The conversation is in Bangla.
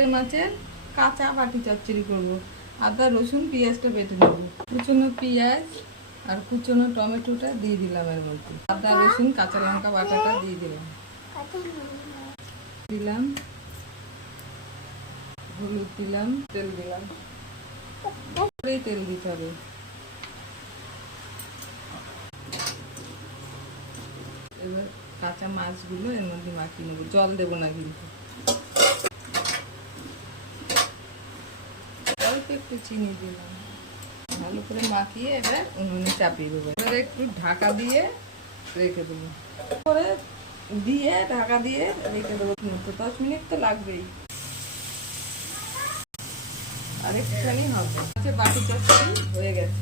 লোটে মাছের কাঁচা বাটি চচ্চড়ি করবো। আদা রসুন পেঁয়াজটা বেটে নেব। কুচনো পেঁয়াজ আর কুচনো টমেটোটা দিয়ে দিলাম এর মধ্যে। আদা রসুন কাঁচা লঙ্কা বাটাটা দিয়ে দিলাম। দিলাম হলুদ, দিলাম তেল, দিলাম তেল দিতে হবে। এবার কাঁচা মাছগুলো এর মধ্যে মাখিয়ে নেবো, জল দেবো না কিন্তু। অল্প একটু চিনি দিলাম, ভালো করে মাখিয়ে এবার উনুনে চাপিয়ে দেবো। এবার একটু ঢাকা দিয়ে রেখে দেবো, করে দিয়ে ঢাকা দিয়ে রেখে দেবো। 10 মিনিট তো লাগবেই, আরেকটুখানি হবে। বাটি চচ্চড়ি হয়ে গেছে।